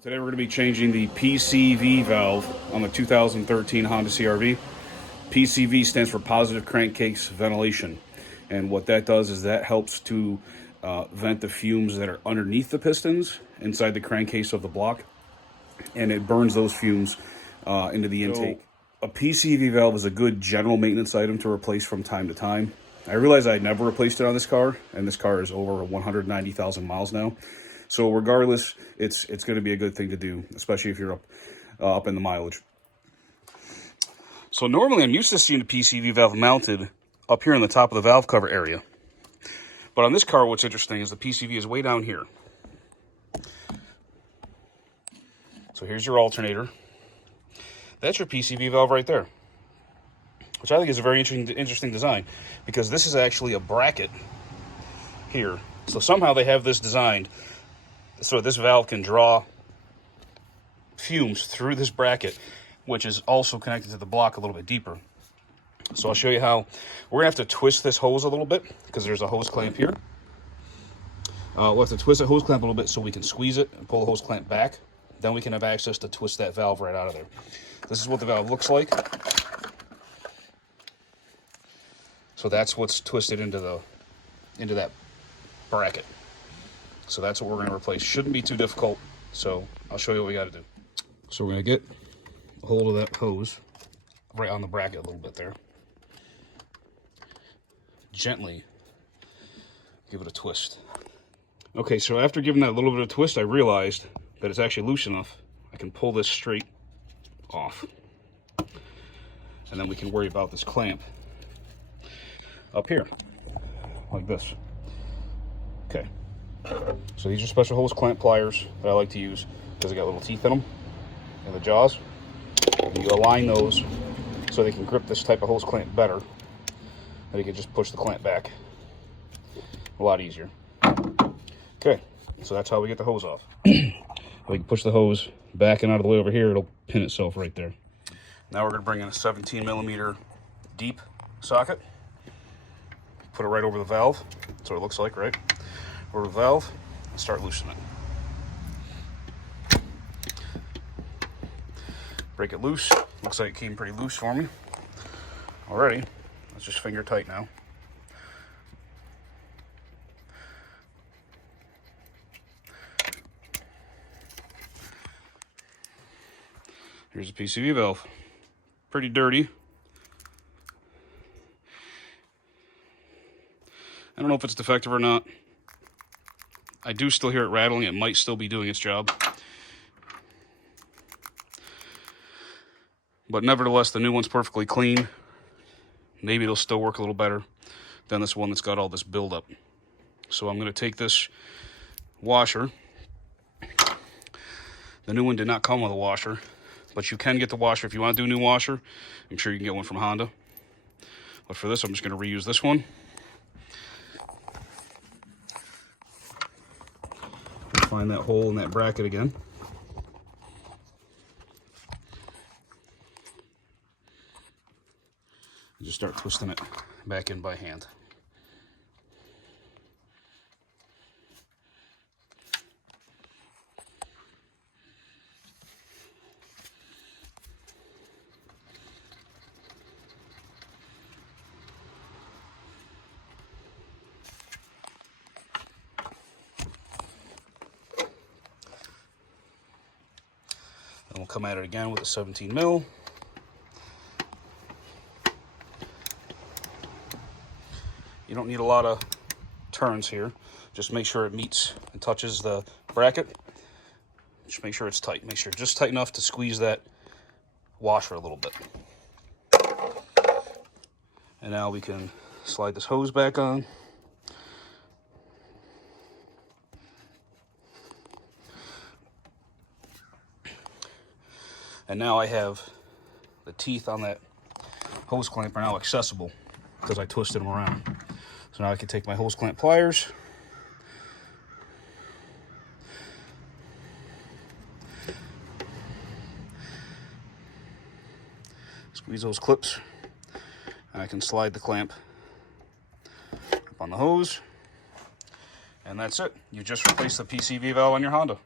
Today we're going to be changing the PCV valve on the 2013 Honda CR-V. PCV stands for positive crankcase ventilation, and what that does is that helps to vent the fumes that are underneath the pistons inside the crankcase of the block, and it burns those fumes into the intake. So, a PCV valve is a good general maintenance item to replace from time to time. I realized I never replaced it on this car, and this car is over 190,000 miles now. So regardless, it's going to be a good thing to do, especially if you're up in the mileage. So normally I'm used to seeing the PCV valve mounted up here in the top of the valve cover area. But on this car, what's interesting is the PCV is way down here. So here's your alternator. That's your PCV valve right there, which I think is a very interesting design, because this is actually a bracket here. So somehow they have this designed so this valve can draw fumes through this bracket, which is also connected to the block a little bit deeper. So I'll show you how. We're going to have to twist this hose a little bit, because there's a hose clamp here. We'll have to twist the hose clamp a little bit so we can squeeze it and pull the hose clamp back. Then we can have access to twist that valve right out of there. This is what the valve looks like. So that's what's twisted into that bracket. So that's what we're going to replace. Shouldn't be too difficult, so I'll show you what we got to do. So we're going to get a hold of that hose right on the bracket a little bit there. Gently give it a twist. Okay, so after giving that little bit of twist, I realized that it's actually loose enough. I can pull this straight off. And then we can worry about this clamp up here, like this. Okay. So these are special hose clamp pliers that I like to use because they got little teeth in them in the jaws. And you align those so they can grip this type of hose clamp better. And you can just push the clamp back a lot easier. Okay, so that's how we get the hose off. We can push the hose back and out of the way over here. It'll pin itself right there. Now we're going to bring in a 17mm deep socket. Put it right over the valve. That's what it looks like, right? Over the valve and start loosening it. Break it loose. Looks like it came pretty loose for me already. It's just finger tight now. Here's the PCV valve. Pretty dirty. I don't know if it's defective or not. I do still hear it rattling. It might still be doing its job. But nevertheless, the new one's perfectly clean. Maybe it'll still work a little better than this one that's got all this buildup. So I'm going to take this washer. The new one did not come with a washer, but you can get the washer. If you want to do a new washer, I'm sure you can get one from Honda. But for this, I'm just going to reuse this one. Find that hole in that bracket again. And just start twisting it back in by hand. And we'll come at it again with a 17mm. You don't need a lot of turns here. Just make sure it meets and touches the bracket. Just make sure it's tight. Make sure it's just tight enough to squeeze that washer a little bit. And now we can slide this hose back on. And now I have the teeth on that hose clamp are now accessible because I twisted them around. So now I can take my hose clamp pliers, squeeze those clips, and I can slide the clamp up on the hose, and that's it. You just replaced the PCV valve on your Honda.